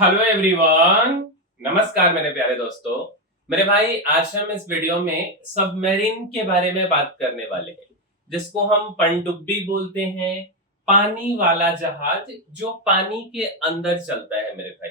Hello everyone. नमस्कार मेरे प्यारे दोस्तों। मेरे भाई, आज हम इस वीडियो में सबमरीन के बारे में बात करने वाले हैं, जिसको हम पनडुब्बी बोलते हैं। पानी वाला जहाज जो पानी के अंदर चलता है मेरे भाई।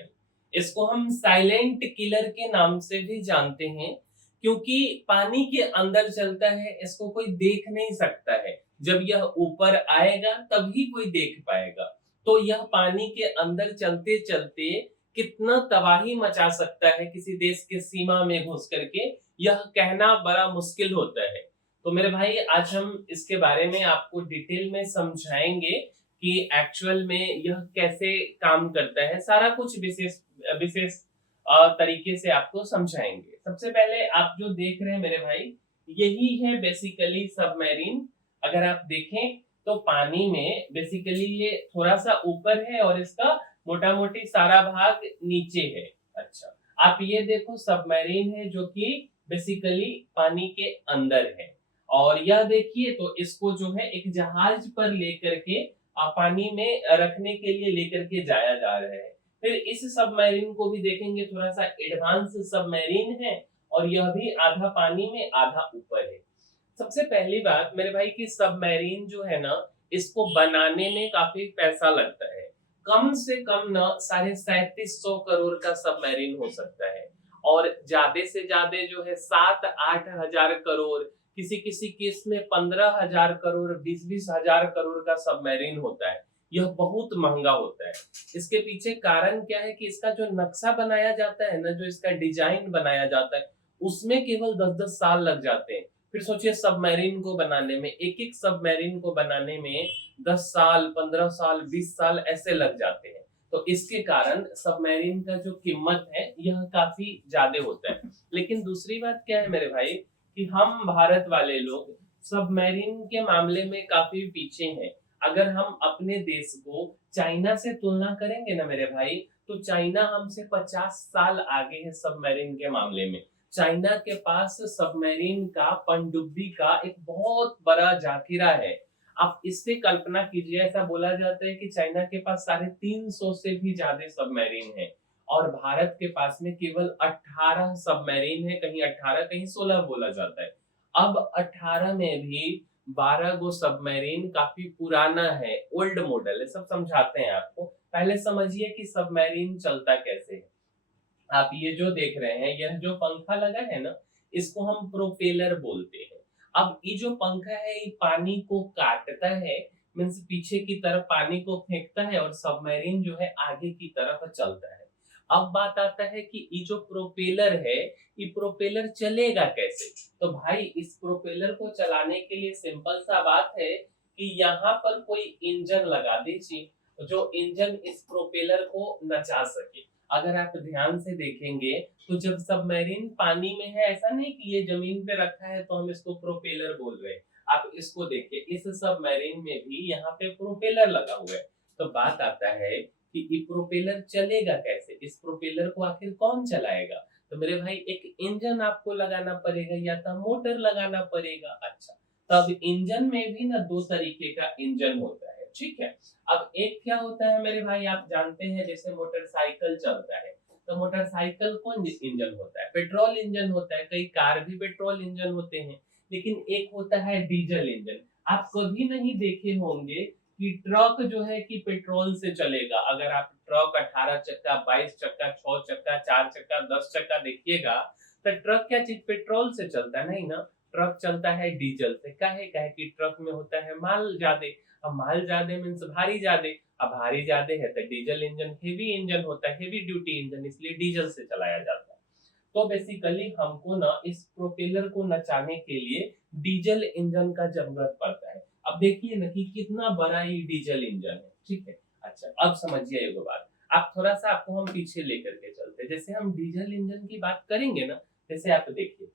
इसको हम साइलेंट किलर के नाम से भी जानते हैं, क्योंकि पानी के अंदर चलता है। इसको कोई देख नहीं सकता है। जब यह ऊपर आएगा तभी कोई देख पाएगा। तो यह पानी के अंदर चलते चलते कितना तबाही मचा सकता है किसी देश के सीमा में घुस करके, यह कहना बड़ा मुश्किल होता है। तो मेरे भाई, आज हम इसके बारे में आपको डिटेल में समझाएंगे कि एक्चुअल में यह कैसे काम करता है। सारा कुछ विशेष विशेष तरीके से आपको समझाएंगे। सबसे पहले आप जो देख रहे हैं मेरे भाई, यही है बेसिकली सबमरीन। अगर आप देखें तो पानी में बेसिकली ये थोड़ा सा ऊपर है और इसका मोटा मोटी सारा भाग नीचे है। अच्छा, आप ये देखो, सबमरीन है जो कि बेसिकली पानी के अंदर है। और यह देखिए, तो इसको जो है एक जहाज पर लेकर के पानी में रखने के लिए लेकर के जाया जा रहा है। फिर इस सबमरीन को भी देखेंगे, थोड़ा सा एडवांस सबमरीन है और यह भी आधा पानी में आधा ऊपर है। सबसे पहली बात मेरे भाई कि सबमरीन जो है ना, इसको बनाने में काफी पैसा लगता है। कम से कम ना 3750 करोड़ का सबमरीन हो सकता है। और ज्यादा से ज्यादा जो है 7-8 हजार करोड़, किसी किसी केस में 15 हजार करोड़, 20-20 हजार करोड़ का सबमरीन होता है। यह बहुत महंगा होता है। इसके पीछे कारण क्या है कि इसका जो नक्शा बनाया जाता है ना, जो इसका डिजाइन बनाया जाता है, उसमें केवल 10-10 साल लग जाते हैं। फिर सोचिए, सबमरीन को बनाने में, एक-एक सबमरीन को बनाने में 10 साल, 15 साल, 20 साल ऐसे लग जाते हैं। तो इसके कारण सबमरीन का जो कीमत है यह काफी ज्यादा होता है। लेकिन दूसरी बात क्या है मेरे भाई, कि हम भारत वाले लोग सबमरीन के मामले में काफी पीछे हैं। अगर हम अपने देश को चाइना से तुलना करेंगे ना मेरे भाई, तो चाइना हमसे 50 साल आगे है सबमरीन के मामले में। चाइना के पास सबमरीन का, पनडुब्बी का एक बहुत बड़ा जाखिरा है। आप इससे कल्पना कीजिए, ऐसा बोला जाता है कि चाइना के पास 350 से भी ज्यादा सबमरीन है और भारत के पास में केवल 18 सबमरीन है। कहीं 18, कहीं 16 बोला जाता है। अब 18 में भी 12 गो सबमरीन काफी पुराना है, ओल्ड मॉडल है। सब समझाते हैं आपको। पहले समझिए कि सबमरीन चलता कैसे है। आप ये जो देख रहे हैं, यह जो पंखा लगा है ना, इसको हम प्रोपेलर बोलते हैं। अब ये जो पंखा है, ये पानी को काटता है, मीन्स पीछे की तरफ पानी को फेंकता है और सबमरीन जो है आगे की तरफ चलता है। अब बात आता है कि ये जो प्रोपेलर है, ये प्रोपेलर चलेगा कैसे। तो भाई, इस प्रोपेलर को चलाने के लिए सिंपल सा बात है कि यहाँ पर कोई इंजन लगा दीजिए, जो इंजन इस प्रोपेलर को नचा सके। अगर आप ध्यान से देखेंगे तो जब सबमरीन पानी में है, ऐसा नहीं कि ये जमीन पे रखा है तो हम इसको प्रोपेलर बोल रहे हैं। आप इसको देखिए, इस सबमरीन में भी यहाँ पे प्रोपेलर लगा हुआ है। तो बात आता है कि ये प्रोपेलर चलेगा कैसे, इस प्रोपेलर को आखिर कौन चलाएगा। तो मेरे भाई, एक इंजन आपको लगाना पड़ेगा या तो मोटर लगाना पड़ेगा। अच्छा, तब इंजन में भी ना दो तरीके का इंजन होता है, ठीक है। अब एक क्या होता है मेरे भाई, आप जानते हैं, जैसे मोटरसाइकिल चलता है तो मोटरसाइकिल कौन इंजन होता है, पेट्रोल इंजन होता है। कई कार भी पेट्रोल इंजन होते हैं। लेकिन एक होता है डीजल इंजन। आप कभी नहीं देखे होंगे कि ट्रक जो है कि पेट्रोल से चलेगा। अगर आप ट्रक 18 चक्का, 22 चक्का, 6 चक्का, 4 चक्का, 10 चक्का देखिएगा, तो ट्रक क्या चीज पेट्रोल से चलता है? नहीं ना। ट्रक चलता है डीजल से। काहे काहे कि ट्रक में होता है माल ज्यादा। अब माल ज्यादा मीन्स भारी ज्यादा। अब भारी ज्यादा है तो डीजल इंजन हेवी इंजन होता है, हेवी ड्यूटी इंजन, इसलिए डीजल से चलाया जाता है। तो बेसिकली हमको ना इस प्रोपेलर को नचाने के लिए डीजल इंजन का जरूरत पड़ता है। अब देखिए ना कि कितना बड़ा ये डीजल इंजन है, ठीक है। अच्छा, अब समझिए एगो बात। आप थोड़ा सा, आपको हम पीछे लेकर के चलते हैं। जैसे हम डीजल इंजन की बात करेंगे ना, जैसे आप देखिए,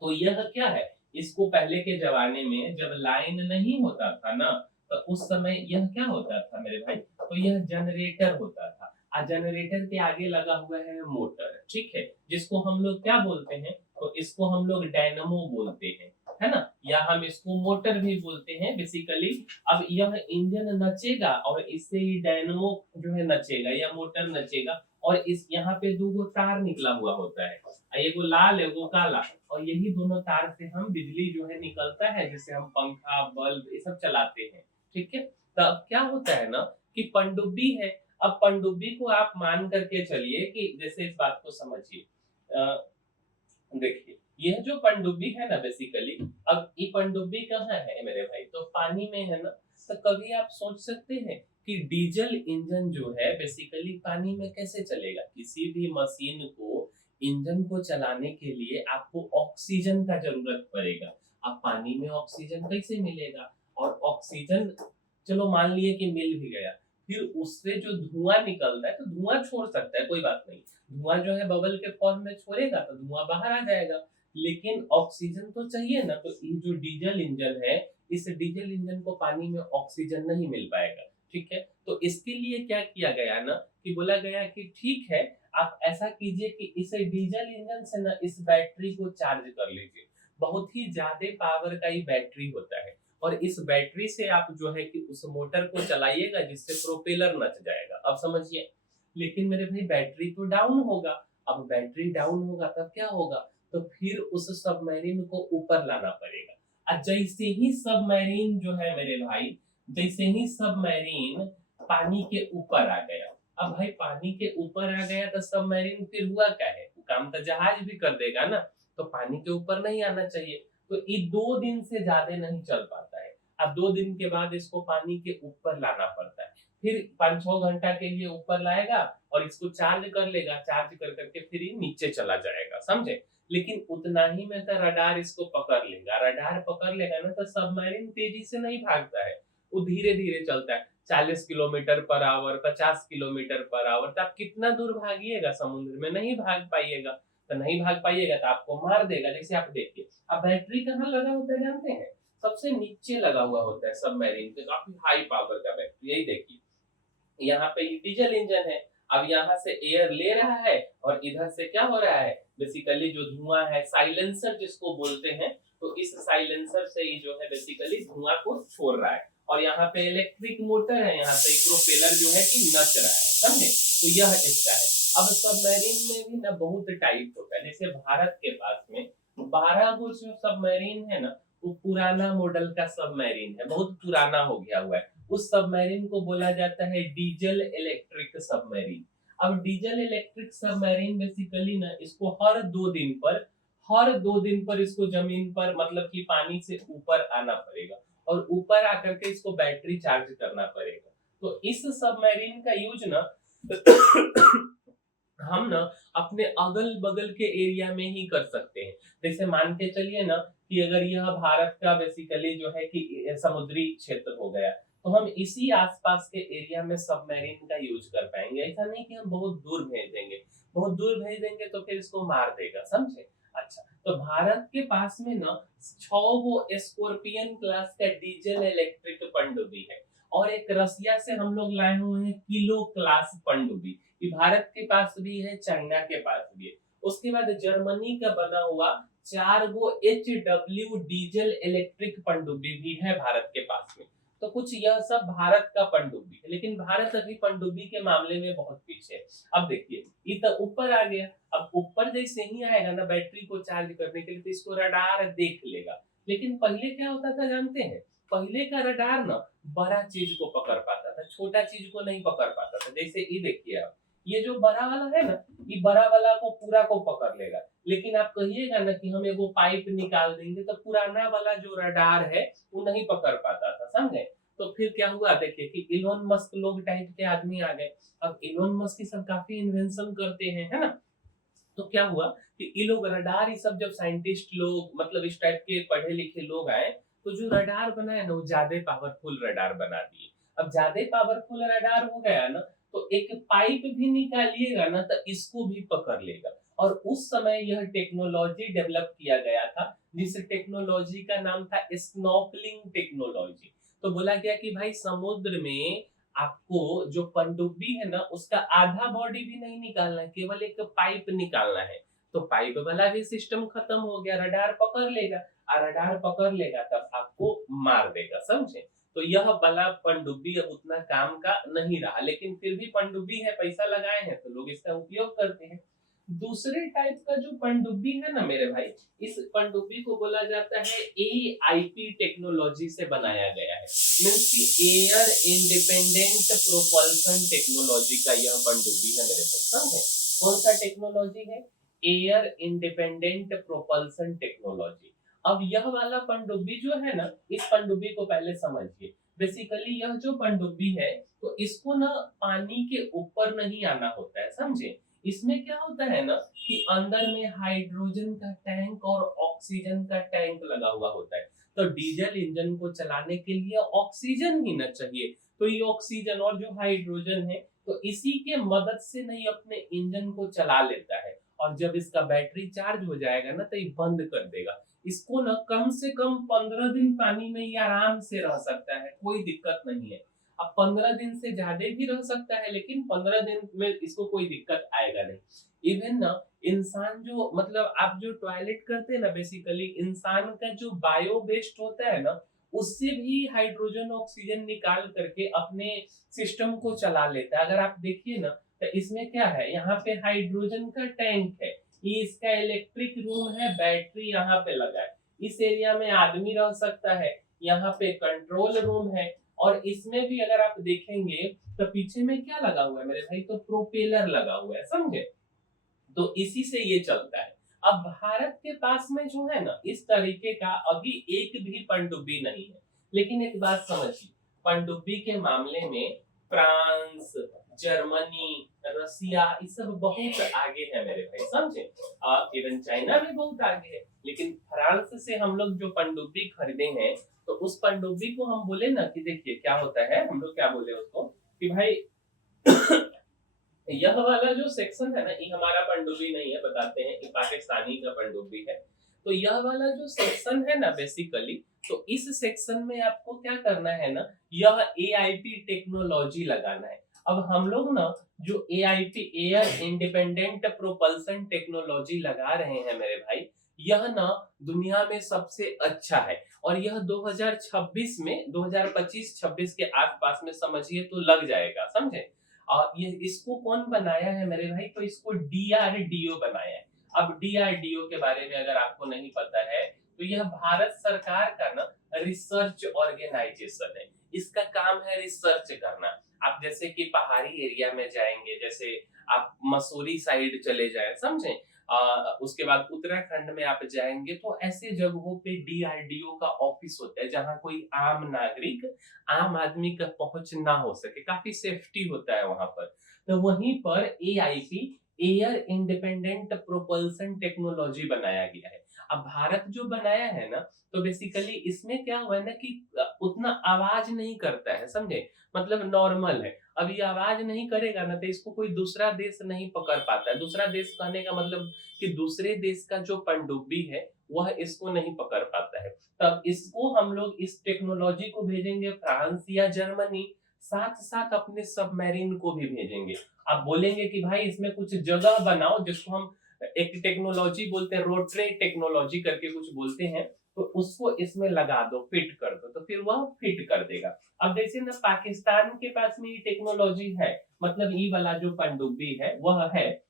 तो यह क्या है, इसको पहले के जमाने में जब लाइन नहीं होता था ना, तो उस समय यह क्या होता था मेरे भाई, तो यह जनरेटर होता था। जनरेटर के आगे लगा हुआ है मोटर, ठीक है, जिसको हम लोग क्या बोलते हैं, तो इसको हम लोग डायनामो बोलते हैं, है ना, या हम इसको मोटर भी बोलते हैं बेसिकली। अब यह इंजन नचेगा और इससे ही डायनामो जो है नचेगा या मोटर नचेगा और इस यहाँ पे दो तार निकला हुआ होता है, एगो लाल एगो काला, और यही दोनों तार से हम बिजली जो है निकलता है, जिससे हम पंखा बल्ब ये सब चलाते हैं। ठीक है, तो अब क्या होता है ना कि पनडुब्बी है। अब पनडुब्बी को आप मान करके चलिए कि जैसे इस बात को समझिए, देखिए यह जो पनडुब्बी है ना बेसिकली, अब ये पनडुब्बी कहाँ है मेरे भाई, तो पानी में है ना। तो कभी आप सोच सकते हैं कि डीजल इंजन जो है बेसिकली पानी में कैसे चलेगा। किसी भी मशीन को, इंजन को चलाने के लिए आपको ऑक्सीजन का जरूरत पड़ेगा। अब पानी में ऑक्सीजन कैसे मिलेगा, और ऑक्सीजन चलो मान लिए कि मिल भी गया, फिर उससे जो धुआं निकलता है तो धुआं छोड़ सकता है, कोई बात नहीं। धुआं जो है बबल के फॉर्म में छोड़ेगा तो धुआं बाहर आ जाएगा, लेकिन ऑक्सीजन तो चाहिए ना। तो ये जो डीजल इंजन है, इस डीजल इंजन को पानी में ऑक्सीजन नहीं मिल पाएगा। ठीक है, तो इसके लिए क्या किया गया ना कि बोला गया कि ठीक है, आप ऐसा कीजिए कि इस डीजल इंजन से ना इस बैटरी को चार्ज कर लीजिए। बहुत ही ज्यादा पावर का ये बैटरी होता है, और इस बैटरी से आप जो है कि उस मोटर को चलाइएगा, जिससे प्रोपेलर नच जाएगा। अब समझिए, लेकिन मेरे भाई बैटरी तो डाउन होगा। अब बैटरी डाउन होगा तब क्या होगा, तो फिर उस सबमरीन को ऊपर लाना पड़ेगा। और जैसे ही सबमरीन जो है मेरे भाई, जैसे ही सबमरीन पानी के ऊपर आ गया, अब भाई पानी के ऊपर आ गया तो सबमरीन फिर हुआ क्या है, काम तो जहाज भी कर देगा ना, तो पानी के ऊपर नहीं आना चाहिए। तो ये 2 दिन से ज्यादा नहीं चल पाता है। अब 2 दिन के बाद इसको पानी के ऊपर लाना पड़ता है, फिर 5-6 घंटा के लिए ऊपर लाएगा और इसको चार्ज कर लेगा, चार्ज कर करके फिर ये नीचे चला जाएगा, समझे। लेकिन उतना ही में तो रडार इसको पकड़ लेगा। रडार पकड़ लेगा ना तो सबमरीन तेजी से नहीं भागता है, वो धीरे धीरे चलता है। 40 kilometre per hour, 50 kilometre per hour, तो आप कितना दूर भागिएगा समुद्र में, नहीं भाग पाइएगा। तो नहीं भाग पाइएगा तो आपको मार देगा। जैसे आप देखिए, अब बैटरी कहाँ लगा होता है जानते हैं, सबसे नीचे लगा हुआ होता है सबमरीन पे, काफी हाई पावर का बैटरी। यही देखिए, यहाँ पे डीजल इंजन है, अब यहाँ से एयर ले रहा है, और इधर से क्या हो रहा है, बेसिकली जो धुआं है, साइलेंसर जिसको बोलते हैं, तो इस साइलेंसर से ही जो है बेसिकली धुआं को छोड़ रहा है। और यहाँ पे इलेक्ट्रिक मोटर है, यहाँ से प्रोपेलर जो है कि नच रहा है, समझे। तो यह इसका है। अब सबमरीन में भी ना बहुत टाइप होता है। जैसे भारत के पास में 12 गो जो सबमरीन है ना, वो पुराना मॉडल का सबमरीन है, बहुत पुराना हो गया हुआ है। उस सबमरीन को बोला जाता है डीजल इलेक्ट्रिक सबमरीन। अब डीजल इलेक्ट्रिक सबमरीन बेसिकली ना, इसको हर 2 दिन पर इसको जमीन पर, मतलब कि पानी से ऊपर आना पड़ेगा, और ऊपर आकर के इसको बैटरी चार्ज करना पड़ेगा। तो इस सबमरीन का यूज ना हम ना अपने अगल बगल के एरिया में ही कर सकते हैं। जैसे मान के चलिए ना कि अगर यह भारत का बेसिकली जो है कि समुद्री क्षेत्र हो गया, तो हम इसी आसपास के एरिया में सबमरीन का यूज कर पाएंगे। ऐसा नहीं कि हम बहुत दूर भेज देंगे, बहुत दूर भेज देंगे तो फिर इसको मार देगा, समझे। अच्छा, तो भारत के पास में ना 6 गो स्कॉर्पियन क्लास का डीजल इलेक्ट्रिक पनडुब्बी है, और एक रसिया से हम लोग लाए हुए हैं किलो क्लास पनडुब्बी। ये भारत के पास भी है, चाइना के पास भी है। उसके बाद जर्मनी का बना हुआ 4 गो HW डीजल इलेक्ट्रिक पनडुब्बी भी है भारत के पास में। तो कुछ यह सब भारत का पनडुब्बी है, लेकिन भारत अभी पनडुब्बी के मामले में बहुत पीछे है। अब देखिए, ये तो ऊपर आ गया। अब ऊपर जैसे ही आएगा ना बैटरी को चार्ज करने के लिए, तो इसको रडार देख लेगा। लेकिन पहले क्या होता था जानते हैं, पहले का रडार ना बड़ा चीज को पकड़ पाता था, छोटा चीज को नहीं पकड़ पाता था। जैसे ये देखिए, आप ये जो बड़ा वाला है ना, ये बड़ा वाला को पूरा को पकड़ लेगा। लेकिन आप कहिएगा ना कि हम एगो पाइप निकाल देंगे, तो पुराना वाला जो रडार है वो नहीं पकड़ पाता था, समझे। तो फिर क्या हुआ, देखिए कि इलोन मस्क लोग टाइप के आदमी आ गए। अब इलोन मस्क ही सब काफी इन्वेंशन करते हैं, है ना। तो क्या हुआ कि ये लोग रडार, ये सब जब साइंटिस्ट लोग, मतलब इस टाइप के पढ़े लिखे लोग आए, तो जो रडार बनाया ना, वो ज्यादा पावरफुल रडार बना दिए। अब ज्यादा पावरफुल रडार हो गया ना, तो एक पाइप भी निकालिएगा ना तो इसको भी पकड़ लेगा। और उस समय यह टेक्नोलॉजी डेवलप किया गया था, जिस टेक्नोलॉजी का नाम था स्नॉर्कलिंग टेक्नोलॉजी। तो बोला गया कि भाई समुद्र में आपको जो पनडुब्बी है ना, उसका आधा बॉडी भी नहीं निकालना है, केवल एक पाइप निकालना है। तो पाइप वाला भी सिस्टम खत्म हो गया, रडार पकड़ लेगा, और रडार पकड़ लेगा तब आपको मार देगा, समझे। तो यह वाला पनडुब्बी अब उतना काम का नहीं रहा, लेकिन फिर भी पनडुब्बी है, पैसा लगाए हैं तो लोग इसका उपयोग करते हैं। दूसरे टाइप का जो पनडुब्बी है ना मेरे भाई, इस पनडुब्बी को बोला जाता है एआईपी टेक्नोलॉजी से बनाया गया है। मींस की एयर इंडिपेंडेंट प्रोपल्सन टेक्नोलॉजी का यह पनडुब्बी है मेरे भाई, समझे? कौन सा टेक्नोलॉजी है? Air independent propulsion technology. अब यह वाला पनडुब्बी जो है ना, इस पनडुब्बी को पहले समझिए। बेसिकली यह जो पनडुब्बी है, तो इसको ना पानी के ऊपर नहीं आना होता है, समझे? इसमें क्या होता है ना कि अंदर में हाइड्रोजन का टैंक और ऑक्सीजन का टैंक लगा हुआ होता है। तो डीजल इंजन को चलाने के लिए ऑक्सीजन ही ना चाहिए, तो ये ऑक्सीजन और जो हाइड्रोजन है, तो इसी के मदद से नहीं अपने इंजन को चला लेता है। और जब इसका बैटरी चार्ज हो जाएगा ना, तो ये बंद कर देगा। इसको ना कम से कम 15 दिन पानी में ये आराम से रह सकता है, कोई दिक्कत नहीं है। अब 15 दिन से ज्यादा भी रह सकता है, लेकिन 15 दिन में इसको कोई दिक्कत आएगा नहीं। इवन ना इंसान जो मतलब आप जो टॉयलेट करते हैं ना, बेसिकली इंसान का जो बायो वेस्ट होता है ना, उससे भी हाइड्रोजन ऑक्सीजन निकाल करके अपने सिस्टम को चला लेता है। अगर आप देखिए ना, तो इसमें क्या है, यहाँ पे हाइड्रोजन का टैंक है, ये इसका इलेक्ट्रिक रूम है, बैटरी यहाँ पे लगा है, इस एरिया में आदमी रह सकता है, यहाँ पे कंट्रोल रूम है। और इसमें भी अगर आप देखेंगे तो पीछे में क्या लगा हुआ है मेरे भाई, तो प्रोपेलर लगा हुआ है, समझे? तो इसी से ये चलता है। अब भारत के पास में जो है ना, इस तरीके का अभी एक भी पनडुब्बी नहीं है। लेकिन एक बात समझिए, पनडुब्बी के मामले में फ्रांस, जर्मनी, रसिया, ये सब बहुत आगे है मेरे भाई, समझे? इवन चाइना भी बहुत आगे है। लेकिन फ्रांस से हम लोग जो पनडुब्बी खरीदे हैं, तो उस पनडुब्बी को हम बोले ना कि देखिए क्या होता है, हम लोग क्या बोले उसको कि भाई यह वाला जो सेक्शन है ना, ये हमारा पनडुब्बी नहीं है, बताते हैं, ये पाकिस्तानी का पनडुब्बी है। तो यह वाला जो सेक्शन है ना, बेसिकली तो इस सेक्शन में आपको क्या करना है ना, यह एआईपी टेक्नोलॉजी लगाना है। अब हम लोग ना जो AIP air independent propulsion technology लगा रहे हैं मेरे भाई, यह ना दुनिया में सबसे अच्छा है। और यह 2026 में 2025-26 के आसपास में समझिए तो लग जाएगा, समझे? और ये इसको कौन बनाया है मेरे भाई, तो इसको डीआरडीओ बनाया है। अब डीआरडीओ के बारे में अगर आपको नहीं पता है, तो यह भारत सरकार का ना रिसर्च ऑर्गेनाइजेशन है। इसका काम है रिसर्च करना। आप जैसे कि पहाड़ी एरिया में जाएंगे, जैसे आप मसूरी साइड चले जाए, समझे? उसके बाद उत्तराखंड में आप जाएंगे, तो ऐसे जगहों पे डीआरडीओ का ऑफिस होता है, जहां कोई आम नागरिक, आम आदमी का पहुंच ना हो सके, काफी सेफ्टी होता है वहां पर। तो वहीं पर AIP air independent propulsion technology बनाया गया है। अब भारत जो बनाया है ना, तो बेसिकली इसमें क्या हुआ है ना कि उतना आवाज नहीं करता है, समझे? मतलब नॉर्मल है। अब ये आवाज नहीं करेगा ना, तो इसको कोई दूसरा देश नहीं पकड़ पाता है। दूसरा देश कहने का मतलब कि दूसरे देश का जो पनडुब्बी है, वह इसको नहीं पकड़ पाता है। तब इसको हम लोग इस टेक्नोलॉजी को भेजेंगे फ्रांस या जर्मनी, साथ साथ अपने सबमरीन को भी भेजेंगे। आप बोलेंगे कि भाई इसमें कुछ जगह बनाओ, जिसको हम एक टेक्नोलॉजी बोलते हैं, रोटरी टेक्नोलॉजी करके कुछ बोलते हैं, तो उसको इसमें लगा दो, फिट कर दो, तो फिर वह फिट कर देगा। अब जैसे ना पाकिस्तान के पास में ये टेक्नोलॉजी है, मतलब ये वाला जो पनडुब्बी है वह है,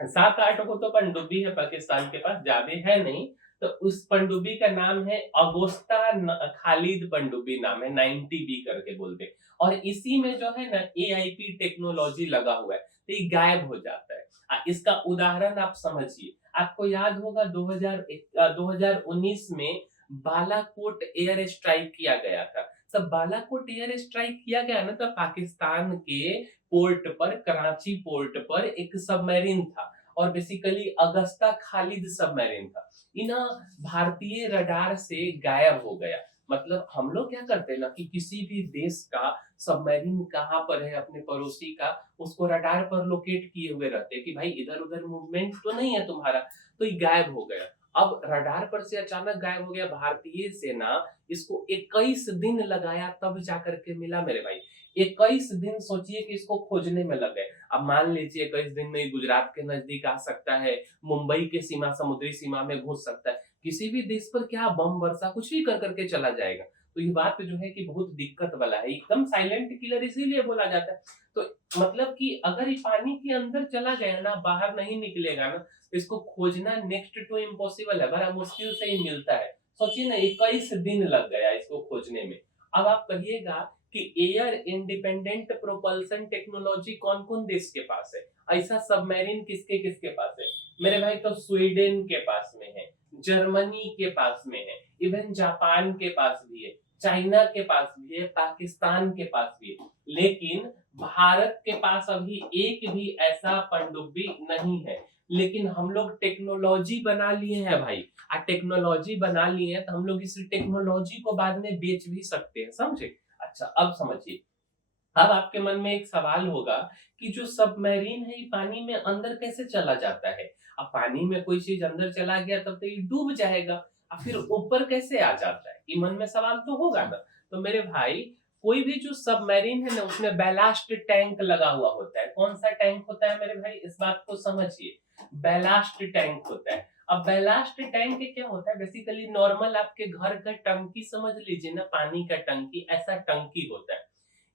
7-8 को तो पनडुब्बी है पाकिस्तान के पास, ज्यादा है नहीं। तो उस पनडुब्बी का नाम है अगोस्ता खालिद पनडुब्बी नाम है, 90B करके बोलते। और इसी में जो है ना एआईपी टेक्नोलॉजी लगा हुआ है, तो ये गायब हो जाता है। इसका उदाहरण आप समझिए, आपको याद होगा 2019 में बालाकोट एयर स्ट्राइक किया गया था। तब बालाकोट एयर स्ट्राइक किया गया ना, तब पाकिस्तान के पोर्ट पर, कराची पोर्ट पर एक सबमरीन था, और बेसिकली अगस्ता खालिद सबमरीन था। इन भारतीय रडार से गायब हो गया। मतलब हम लोग क्या करते हैं ना कि किसी भी देश का सबमरीन कहाँ पर है अपने पड़ोसी का, उसको रडार पर लोकेट किए हुए रहते हैं कि भाई इधर उधर मूवमेंट तो नहीं है तुम्हारा, तो ये गायब हो गया। अब रडार पर से अचानक गायब हो गया। भारतीय सेना इसको 21 दिन लगाया, तब जाकर के मिला मेरे भाई। 21 दिन सोचिए कि इसको खोजने में लगे। अब मान लीजिए 21 दिन में गुजरात के नजदीक आ सकता है, मुंबई के सीमा, समुद्री सीमा में घुस सकता है, किसी भी देश पर क्या बम वर्षा कुछ भी कर करके चला जाएगा। तो ये बात जो है कि बहुत दिक्कत वाला है। एकदम साइलेंट किलर इसीलिए बोला जाता है। तो मतलब कि अगर ये पानी के अंदर चला गया ना, बाहर नहीं निकलेगा ना, तो इसको खोजना नेक्स्ट टू इम्पॉसिबल है, बड़ा मुश्किल से ही मिलता है। सोचिए ना, 21 दिन लग गया इसको खोजने में। अब आप कहिएगा कि एयर इंडिपेंडेंट प्रोपल्सन टेक्नोलॉजी कौन कौन देश के पास है, ऐसा सबमरीन किसके किसके पास है? मेरे भाई तो स्वीडन के पास में है, जर्मनी के पास में है, इवन जापान के पास भी है, चाइना के पास भी है, पाकिस्तान के पास भी है। लेकिन भारत के पास अभी एक भी ऐसा पनडुब्बी नहीं है। लेकिन हम लोग टेक्नोलॉजी बना लिए हैं भाई। टेक्नोलॉजी बना लिए हैं तो हम लोग इस टेक्नोलॉजी को बाद में बेच भी सकते हैं, समझे? अच्छा, अब समझिए। अब आपके मन में एक सवाल होगा कि जो सबमरीन है ये पानी में अंदर कैसे चला जाता है? अब पानी में कोई चीज अंदर चला गया तब तो ये डूब जाएगा, अब फिर ऊपर कैसे आ जाता है? ये मन में सवाल तो होगा ना। तो मेरे भाई, कोई भी जो सबमरीन है ना, उसमें बैलास्ट टैंक लगा हुआ होता है। कौन सा टैंक होता है मेरे भाई, इस बात को समझिए। बैलास्ट टैंक होता है। अब बैलास्ट टैंक क्या होता है? बेसिकली नॉर्मल आपके घर का टंकी समझ लीजिए ना, पानी का टंकी, ऐसा टंकी होता है।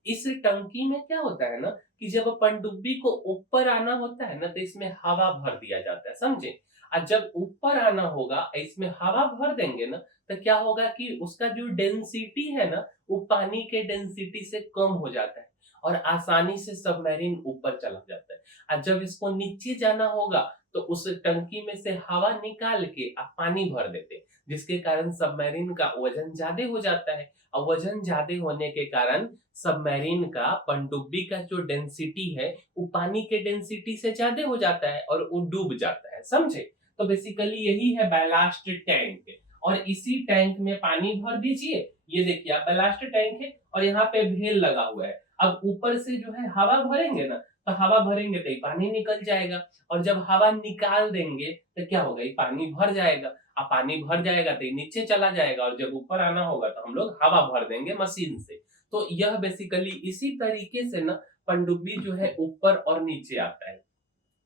इस टंकी में क्या होता है ना कि जब पनडुब्बी को ऊपर आना होता है ना, तो इसमें हवा भर दिया जाता है, समझे? और जब ऊपर आना होगा, इसमें हवा भर देंगे ना, तो क्या होगा कि उसका जो डेंसिटी है ना, वो पानी के डेंसिटी से कम हो जाता है और आसानी से सबमरीन ऊपर चला जाता है। और जब इसको नीचे जाना होगा, तो उस टंकी में से हवा निकाल के आप पानी भर देते हैं, जिसके कारण सबमरीन का वजन ज्यादा हो जाता है। और वजन ज्यादा होने के कारण सबमरीन का, पनडुब्बी का जो डेंसिटी है, वो पानी के डेंसिटी से ज्यादा हो जाता है और वो डूब जाता है, समझे? तो बेसिकली यही है बैलास्ट टैंक। और इसी टैंक में पानी भर दीजिए। ये देखिए, आप बैलास्ट टैंक है और यहाँ पे भेल लगा हुआ है। अब ऊपर से जो है हवा भरेंगे ना, तो हवा भरेंगे तो ये पानी निकल जाएगा। और जब हवा निकाल देंगे तो क्या होगा, ये पानी भर जाएगा। अब पानी भर जाएगा तो ये नीचे चला जाएगा, और जब ऊपर आना होगा तो हम लोग हवा भर देंगे मशीन से। तो यह बेसिकली इसी तरीके से ना पनडुब्बी जो है ऊपर और नीचे आता है।